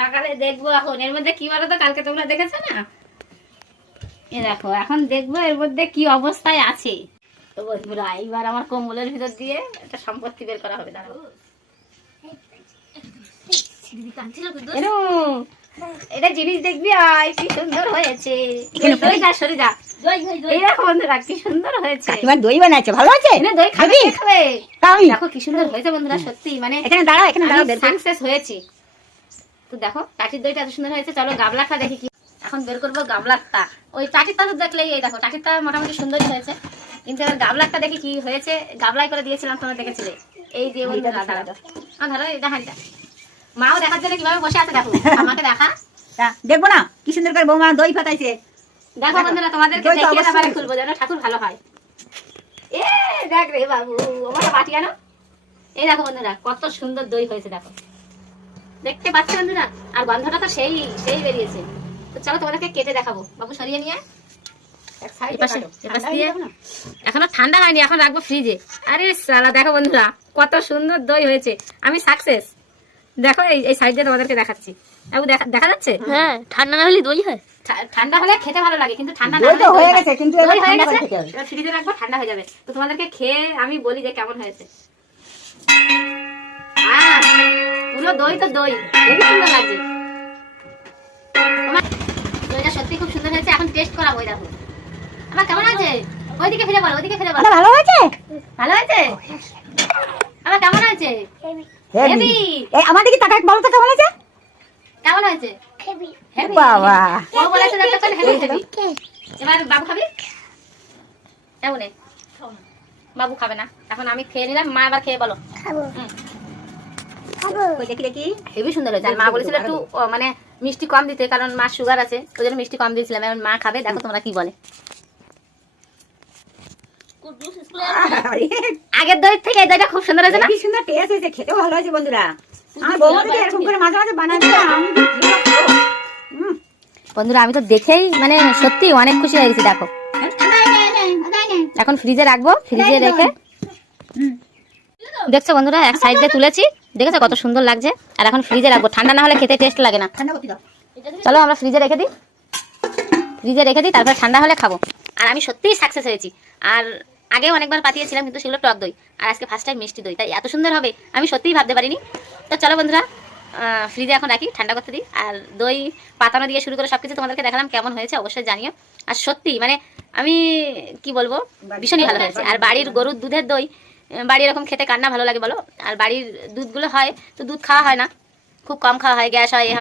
সকালে দেখবো এখন এর মধ্যে কি বলো তো, কালকে তোমরা দেখেছো না, এ দেখো এখন দেখবো এর মধ্যে কি অবস্থায় আছে। তো বন্ধুরা এইবার আমার কম্বলের ভিতর দিয়ে একটা সম্পত্তি বের করা হবে। দাঁড়াও, এটা জিনিস দেখবি, আয় কি সুন্দর হয়েছে। সরে যা। এই দেখো বন্ধুরা কি সুন্দর হয়েছে। দই বানাচ্ছে, ভালো আছে। দই খাবে, খাবে। দেখো কি সুন্দর হয়েছে বন্ধুরা, সত্যি মানে এখানে দাঁড়াও, এখানে দাঁড়াও, সাকসেস হয়েছি। তো দেখো টাটির দইটা এত সুন্দর হয়েছে। চলো গাবলাটা দেখি কি এখন বের করবো। গাবলাটা ওই টাটিরটা তো দেখলেই, এই দেখো টাটিরটা মোটামুটি সুন্দরই হয়েছে, কিন্তু এবার গাবলাটা দেখি কি হয়েছে। গাবলাই করে দিয়েছিলাম, তোমরা দেখেছিলে। এই যে বন্ধুরা ধরো এই দেখাটা, মাও দেখার জন্য কিভাবে বসে আছে দেখো, আমাকে দেখা। দেখবো না কি সুন্দর করে বৌমা দই ফাটাইছে। দেখো বন্ধুরা তোমাদেরকে দেখিয়ে তারপরে খুলবো যেন ঠাকুর ভালো হয়। এ দেখ রে বাবু, আমার বাটি আনো। এই দেখো বন্ধুরা কত সুন্দর দই হয়েছে, দেখো দেখতে পাচ্ছ বন্ধুরা, আর গন্ধটা তো সেই সেই বেরিয়েছে। তো চলো তোমাদেরকে কেটে দেখাবো। বাবু সরিয়ে নিয়ে এখনো ঠান্ডা হয়নি, এখন রাখবো ফ্রিজে। আরে সালা দেখো বন্ধুরা কত সুন্দর দই হয়েছে, আমি সাকসেস। দেখো এই সাইড দিয়ে তোমাদেরকে দেখাচ্ছি। দেখা যাচ্ছে? হ্যাঁ, ঠান্ডা না হলে দই হয়। ঠান্ডা হলে খেতে ভালো লাগে, কিন্তু ঠান্ডা না দই তো হয়ে গেছে, কিন্তু দই হয়ে গেছে, এবার ফ্রিজে রাখবো, ঠান্ডা হয়ে যাবে। তো তোমাদেরকে খেয়ে আমি বলি যে কেমন হয়েছে। পুরো দই তো দই, হেবি সুন্দর লাগছে। তোমার দইটা সত্যি খুব সুন্দর হয়েছে। এখন টেস্ট করাবো। ওই দেখো আমার কেমন আছে। ওইদিকে ফিরে বলো, ওইদিকে ফিরে বলো। ভালো হয়েছে, ভালো হয়েছে। আমার কেমন হয়েছে? হেবি। এই আমার দিকে তাকায় বলো তো কেমন হয়েছে। কেমন হয়েছে? হেবি। বাবা ও বলেছে যে একটা হেবি হেবি। এবার বাবু খাবি? কেমন? বাবু খাবে না, এখন আমি খেয়ে নিলাম। মা এবার খেয়ে বলো। খাবো। দেখি দেখি, হেবি সুন্দর হয়েছে। আর মা বলেছিল একটু মানে মিষ্টি কম দিতে, কারণ মা সুগার আছে, ওই জন্য মিষ্টি কম দিয়েছিলাম। এখন মা খাবে, দেখো তোমরা কি বলে। আগের দই থেকে এই দইটা খুব সুন্দর হয়েছে না? কি সুন্দর টেস্ট হয়েছে, খেতেও ভালো হয়েছে বন্ধুরা। আমার বৌমা যদি এরকম করে মাঝে মাঝে বানাবে, আমি বন্ধুরা আমি তো দেখেই মানে সত্যি অনেক খুশি হয়ে গেছি। দেখো এখন ফ্রিজে রাখবো, ফ্রিজে রেখে দেখছো বন্ধুরা এক সাইড দিয়ে তুলেছি, দেখেছো কত সুন্দর লাগছে। আর এখন ফ্রিজে রাখবো, ঠান্ডা না হলে খেতে টেস্ট লাগে না। চলো আমরা ফ্রিজে রেখে দিই, ফ্রিজে রেখে দিই, তারপরে ঠান্ডা হলে খাবো। আর আমি সত্যিই সাকসেস হয়েছি। আর আগেও অনেকবার পাঠিয়েছিলাম, কিন্তু সেগুলো টক দই, আর আজকে ফার্স্ট টাইম মিষ্টি দই, তাই এত সুন্দর হবে আমি সত্যিই ভাবতে পারিনি। তো চলো বন্ধুরা ফ্রিজে এখন রাখি, ঠান্ডা করতে দিই। আর দই পাতানো দিয়ে শুরু করে সবকিছু তোমাদেরকে দেখালাম, কেমন হয়েছে অবশ্যই জানিও। আর সত্যি মানে আমি কি বলবো, ভীষণই ভালো হয়েছে। আর বাড়ির গরুর দুধের দই, বাড়ি এরকম খেতে কার না ভালো লাগে বলো। আর বাড়ির দুধগুলো হয় তো দুধ খাওয়া হয় না, খুব কম খাওয়া হয়, গ্যাস হয়।